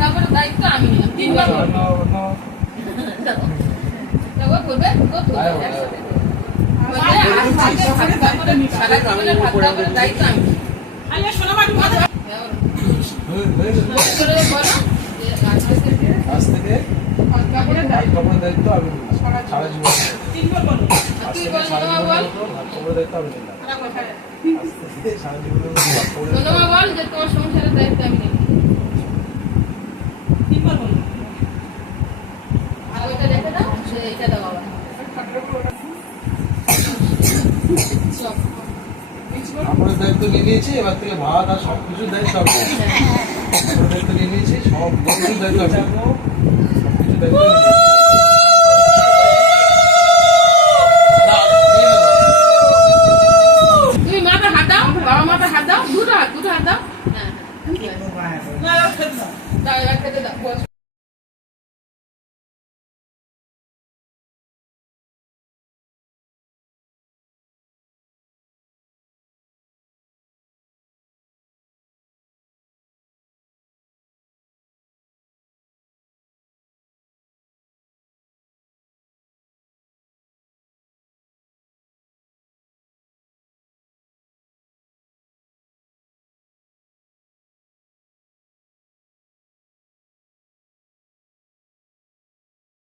তারপরে দায়িত্ব আমি নিলাম তিনবার করবে দায়িত্ব আমি দায়িত্ব আমি সারা তিনবার বলো। বল যে তোমার সংসারের দায়িত্ব আমি নিলাম। কাপড়ের দায়িত্ব নিয়ে নিয়েছি এবার থেকে ভাত আর সব কিছুর দায়িত্ব আমি নিলাম। কাপড়ের দায়িত্ব নিয়ে নিয়েছি সব কিছুর দায়িত্ব আমি সব কিছুর দায়িত্ব আমি নিলাম। না, নিয়ে নাও। তুমি মাথা হাত বাবা মাথা হাত দুটো হাত দুটো হাত দাও হ্যাঁ হ্যাঁ না দাও